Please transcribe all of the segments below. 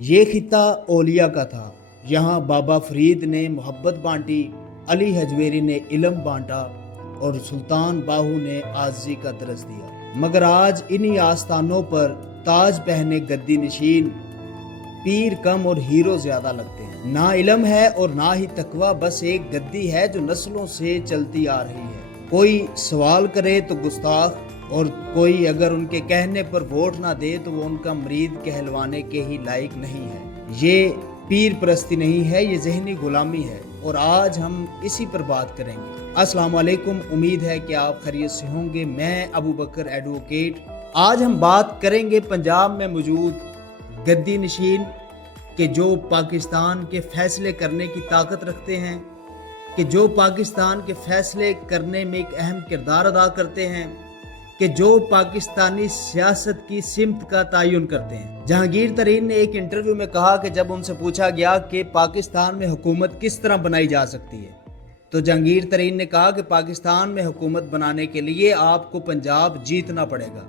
ये खिता ओलिया का था। यहाँ बाबा फरीद ने मोहब्बत बांटी, अली हजवेरी ने इल्म बांटा और सुल्तान बाहू ने आज़ी का दरस दिया। मगर आज इन्हीं आस्थानों पर ताज पहने गद्दी नशीन पीर कम और हीरो ज्यादा लगते हैं। ना इल्म है और ना ही तकवा, बस एक गद्दी है जो नस्लों से चलती आ रही है। कोई सवाल करे तो गुस्ताख, और कोई अगर उनके कहने पर वोट ना दे तो वो उनका मरीद कहलवाने के ही लायक नहीं है। ये पीर परस्ती नहीं है, ये ज़हनी गुलामी है, और आज हम इसी पर बात करेंगे। अस्सलाम वालेकुम, उम्मीद है कि आप खैरियत से होंगे। मैं अबू बकर एडवोकेट। आज हम बात करेंगे पंजाब में मौजूद गद्दी नशीन के जो पाकिस्तान के फैसले करने की ताकत रखते हैं, कि जो पाकिस्तान के फैसले करने में एक अहम किरदार अदा करते हैं, कि जो पाकिस्तानी सियासत की सिमत का तयन करते हैं। जहांगीर तरीन ने एक इंटरव्यू में कहा कि जब उनसे पूछा गया कि पाकिस्तान में हुकूमत किस तरह बनाई जा सकती है, तो जहांगीर तरीन ने कहा कि पाकिस्तान में हुकूमत बनाने के लिए आपको पंजाब जीतना पड़ेगा,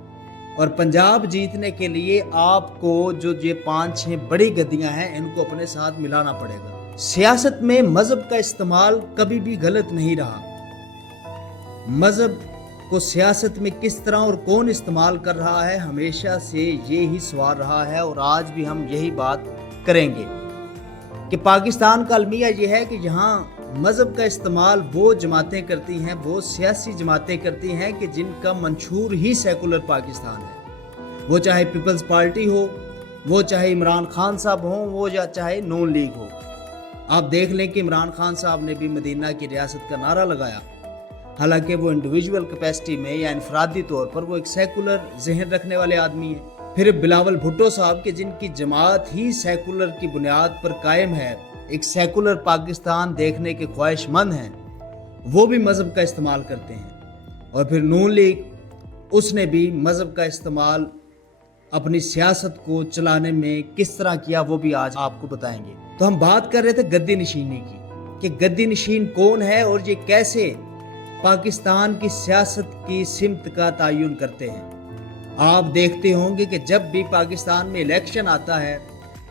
और पंजाब जीतने के लिए आपको जो ये 5-6 बड़ी गद्दियां हैं इनको अपने साथ मिलाना पड़ेगा। सियासत में मजहब का इस्तेमाल कभी भी गलत नहीं रहा। मजहब को सियासत में किस तरह और कौन इस्तेमाल कर रहा है, हमेशा से ये ही सवाल रहा है, और आज भी हम यही बात करेंगे कि पाकिस्तान का अलमिया ये है कि यहाँ मजहब का इस्तेमाल वो जमातें करती हैं, वो सियासी जमातें करती हैं कि जिनका मंशूर ही सेकुलर पाकिस्तान है। वो चाहे पीपल्स पार्टी हो, वो चाहे इमरान खान साहब हों, वो या चाहे नून लीग हो। आप देख लें कि इमरान खान साहब ने भी मदीना की रियासत का नारा लगाया, हालांकि वो इंडिविजुअल कैपेसिटी में या इनफरादी तौर पर वो एक सेकुलर जहन रखने वाले आदमी हैं। फिर बिलावल भुट्टो साहब के जिनकी जमात ही सेकुलर की बुनियाद पर कायम है, एक सेकुलर पाकिस्तान देखने के ख्वाहिशमंद हैं, वो भी मज़हब का इस्तेमाल करते हैं। और फिर नून लीग, उसने भी मज़हब का इस्तेमाल अपनी सियासत को चलाने में किस तरह किया, वो भी आज आपको बताएंगे। तो हम बात कर रहे थे गद्दी नशीनी की, कि गद्दी नशीन कौन है और ये कैसे पाकिस्तान की सियासत की सिमत का तयन करते हैं। आप देखते होंगे कि जब भी पाकिस्तान में इलेक्शन आता है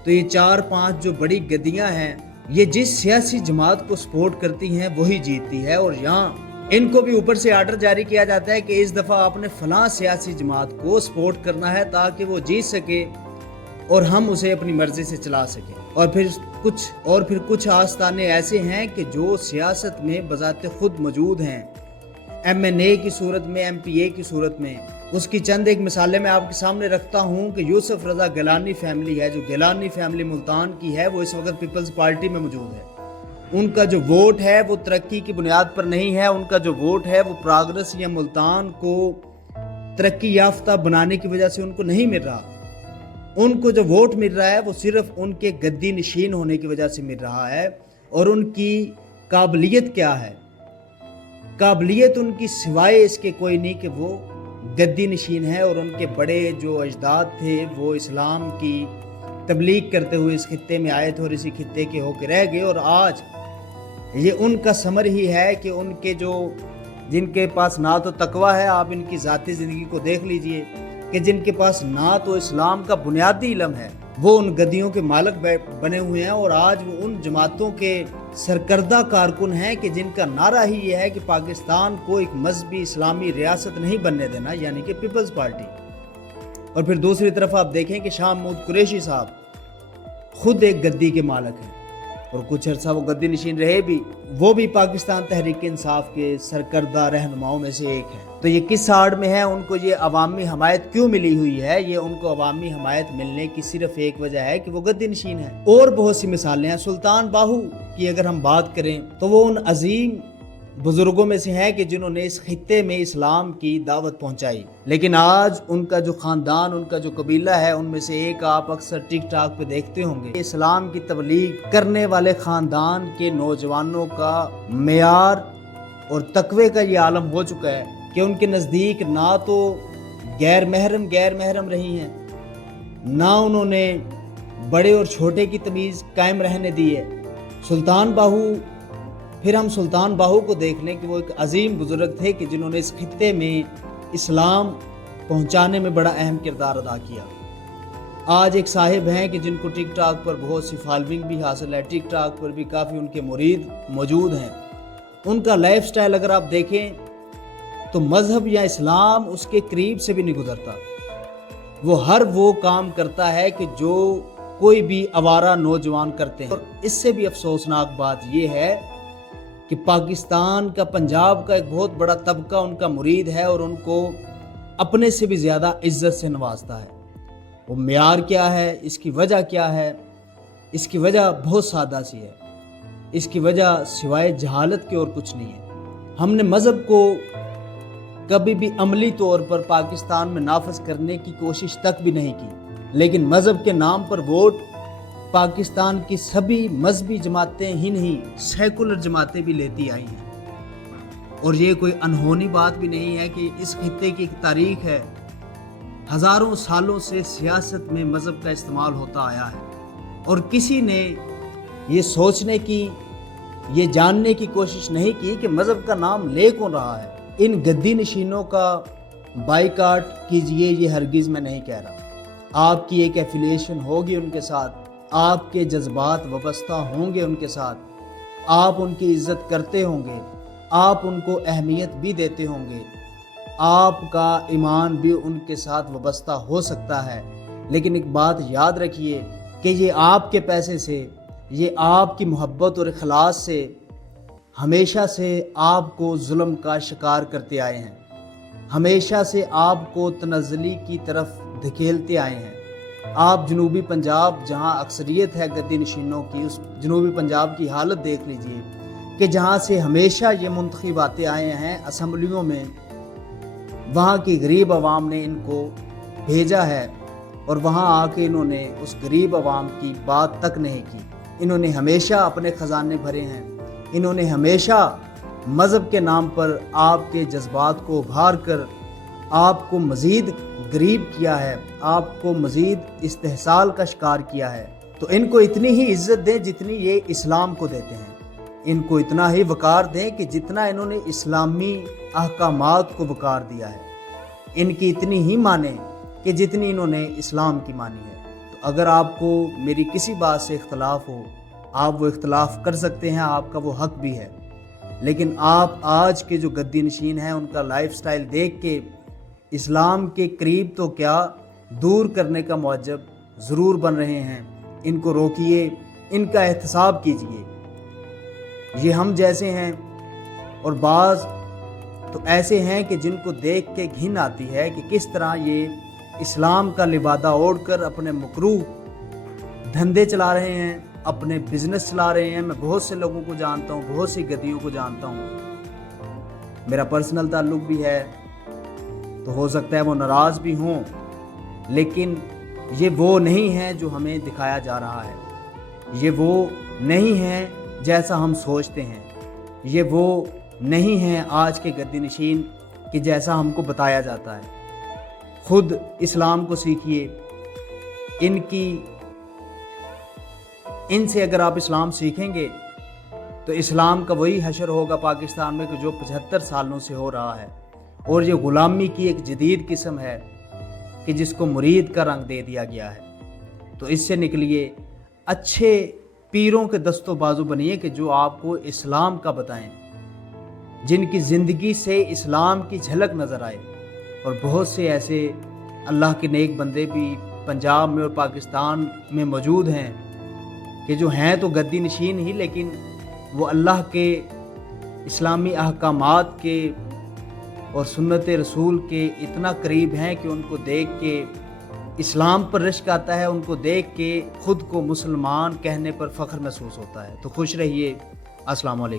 तो ये 4-5 जो बड़ी गद्दियां हैं, ये जिस सियासी जमात को सपोर्ट करती हैं वही जीतती है, और यहाँ इनको भी ऊपर से आर्डर जारी किया जाता है कि इस दफ़ा आपने फलां सियासी जमात को सपोर्ट करना है ताकि वो जीत सके और हम उसे अपनी मर्जी से चला सकें। और फिर कुछ आस्थाने ऐसे हैं कि जो सियासत में बजाते खुद मौजूद हैं, MNA की सूरत में, MPA की सूरत में। उसकी चंद एक मिसालें मैं आपके सामने रखता हूं कि यूसुफ रजा गिलानी फैमिली है, जो गिलानी फैमिली मुल्तान की है, वो इस वक्त पीपल्स पार्टी में मौजूद है। उनका जो वोट है वो तरक्की की बुनियाद पर नहीं है, उनका जो वोट है वो प्रोग्रेस या मुल्तान को तरक्की याफ्ता बनाने की वजह से उनको नहीं मिल रहा। उनको जो वोट मिल रहा है वो सिर्फ उनके गद्दी नशीन होने की वजह से मिल रहा है। और उनकी काबिलियत क्या है? काबिलियत उनकी सिवाय इसके कोई नहीं कि वो गद्दी नशीन है, और उनके बड़े जो अजदाद थे वो इस्लाम की तबलीग करते हुए इस खित्ते में आए थे और इसी खित्ते के होकर रह गए। और आज ये उनका समर ही है कि उनके जिनके पास ना तो तकवा है, आप इनकी ज़ाती ज़िंदगी को देख लीजिए, कि जिनके पास ना तो इस्लाम का बुनियादी इल्म है, वो उन गद्दियों के मालिक बने हुए हैं। और आज वो उन जमातों के सरकर्दा कारकुन हैं कि जिनका नारा ही ये है कि पाकिस्तान को एक मजहबी इस्लामी रियासत नहीं बनने देना, यानी कि पीपल्स पार्टी। और फिर दूसरी तरफ आप देखें कि शाह महमूद कुरैशी साहब खुद एक गद्दी के मालिक हैं, और कुछ अर्सा वो गद्दी नशीन रहे भी, वो भी पाकिस्तान तहरीक इंसाफ के सरकर्दा रहनुमाओं में से एक है। तो ये किस आड़ में है, उनको ये अवामी हमायत क्यों मिली हुई है? ये उनको अवामी हमायत मिलने की सिर्फ एक वजह है कि वो गद्दी नशीन है। और बहुत सी मिसालें हैं। सुल्तान बाहू की अगर हम बात करें तो वो उन अजीम बुजुर्गों में से हैं कि जिन्होंने इस खित्ते में इस्लाम की दावत पहुंचाई, लेकिन आज उनका जो खानदान, उनका जो कबीला है, उनमें से एक आप अक्सर टिक टाक पे देखते होंगे, इस्लाम की तबलीग करने वाले खानदान के नौजवानों का मेयार और तकवे का ये आलम हो चुका है कि उनके नज़दीक ना तो गैर महरम रही हैं, ना उन्होंने बड़े और छोटे की तमीज़ कायम रहने दी है। सुल्तान बाहू, फिर हम सुल्तान बाहू को देख लें कि वो एक अजीम बुजुर्ग थे कि जिन्होंने इस खित्ते में इस्लाम पहुंचाने में बड़ा अहम किरदार अदा किया। آج ایک صاحب ہیں کہ جن کو ٹک ٹاک پر بہت سی فالوئنگ بھی حاصل ہے، ٹک ٹاک پر بھی کافی ان کے مرید موجود ہیں. ان کا لائف سٹائل اگر آپ دیکھیں تو مذہب یا اسلام اس کے قریب سے بھی نہیں گزرتا. وہ کام کرتا ہے کہ جو کوئی بھی آوارہ نوجوان کرتے ہیں. اور اس سے بھی افسوسناک بات یہ ہے کہ پاکستان کا، پنجاب کا ایک بہت بڑا طبقہ ان کا مرید ہے اور ان کو اپنے سے بھی زیادہ عزت سے نوازتا ہے. وہ معیار کیا ہے؟ اس کی وجہ کیا ہے؟ اس کی وجہ بہت سادہ سی ہے. اس کی وجہ سوائے جہالت کے اور کچھ نہیں ہے. ہم نے مذہب کو کبھی بھی عملی طور پر پاکستان میں نافذ کرنے کی کوشش تک بھی نہیں کی، لیکن مذہب کے نام پر ووٹ پاکستان کی سبھی مذہبی جماعتیں ہی نہیں، سیکولر جماعتیں بھی لیتی آئی ہیں. اور یہ کوئی انہونی بات بھی نہیں ہے کہ اس خطے کی ایک تاریخ ہے. ہزاروں سالوں سے سیاست میں مذہب کا استعمال ہوتا آیا ہے، اور کسی نے یہ سوچنے کی، یہ جاننے کی کوشش نہیں کی کہ مذہب کا نام لے کون رہا ہے. ان گدی نشینوں کا بائیکاٹ کیجئے، یہ ہرگز میں نہیں کہہ رہا. آپ کی ایک ایفیلیشن ہوگی ان کے ساتھ، آپ کے جذبات وابستہ ہوں گے ان کے ساتھ، آپ ان کی عزت کرتے ہوں گے، آپ ان کو اہمیت بھی دیتے ہوں گے، آپ کا ایمان بھی ان کے ساتھ وابستہ ہو سکتا ہے. لیکن ایک بات یاد رکھیے کہ یہ آپ کے پیسے سے، یہ آپ کی محبت اور اخلاص سے ہمیشہ سے آپ کو ظلم کا شکار کرتے آئے ہیں، ہمیشہ سے آپ کو تنزلی کی طرف دھکیلتے آئے ہیں. آپ جنوبی پنجاب جہاں اکثریت ہے گدی نشینوں کی، اس جنوبی پنجاب کی حالت دیکھ لیجئے کہ جہاں سے ہمیشہ یہ منتخب آتے آئے ہیں اسمبلیوں میں. وہاں کی غریب عوام نے ان کو بھیجا ہے اور وہاں آ کے انہوں نے اس غریب عوام کی بات تک نہیں کی. انہوں نے ہمیشہ اپنے خزانے بھرے ہیں، انہوں نے ہمیشہ مذہب کے نام پر آپ کے جذبات کو ابھار کر آپ کو مزید غریب کیا ہے، آپ کو مزید استحصال کا شکار کیا ہے. تو ان کو اتنی ہی عزت دیں جتنی یہ اسلام کو دیتے ہیں، ان کو اتنا ہی وقار دیں کہ جتنا انہوں نے اسلامی احکامات کو وقار دیا ہے. ان کی اتنی ہی مانیں کہ جتنی انہوں نے اسلام کی مانی ہے. تو اگر آپ کو میری کسی بات سے اختلاف ہو، آپ وہ اختلاف کر سکتے ہیں، آپ کا وہ حق بھی ہے. لیکن آپ آج کے جو گدی نشین ہیں ان کا لائف سٹائل دیکھ کے اسلام کے قریب تو کیا دور کرنے کا موجب ضرور بن رہے ہیں. ان کو روکیے، ان کا احتساب کیجئے. یہ ہم جیسے ہیں، اور بعض تو ایسے ہیں کہ جن کو دیکھ کے گھن آتی ہے کہ کس طرح یہ اسلام کا لبادہ اوڑھ کر اپنے مکروہ دھندے چلا رہے ہیں، اپنے بزنس چلا رہے ہیں. میں بہت سے لوگوں کو جانتا ہوں، بہت سی گدیوں کو جانتا ہوں، میرا پرسنل تعلق بھی ہے، تو ہو سکتا ہے وہ ناراض بھی ہوں، لیکن یہ وہ نہیں ہے جو ہمیں دکھایا جا رہا ہے. یہ وہ نہیں ہے جیسا ہم سوچتے ہیں. یہ وہ نہیں ہے آج کے گدی نشین کہ جیسا ہم کو بتایا جاتا ہے. خود اسلام کو سیکھیے. ان سے اگر آپ اسلام سیکھیں گے تو اسلام کا وہی حشر ہوگا پاکستان میں کہ جو 75 سالوں سے ہو رہا ہے. اور یہ غلامی کی ایک جدید قسم ہے کہ جس کو مرید کا رنگ دے دیا گیا ہے. تو اس سے نکلیے، اچھے پیروں کے دست و بازو بنیے کہ جو آپ کو اسلام کا بتائیں، جن کی زندگی سے اسلام کی جھلک نظر آئے. اور بہت سے ایسے اللہ کے نیک بندے بھی پنجاب میں اور پاکستان میں موجود ہیں کہ جو ہیں تو گدی نشین ہی، لیکن وہ اللہ کے اسلامی احکامات کے اور سنت رسول کے اتنا قریب ہیں کہ ان کو دیکھ کے اسلام پر رشک آتا ہے، ان کو دیکھ کے خود کو مسلمان کہنے پر فخر محسوس ہوتا ہے. تو خوش رہیے. السلام علیکم.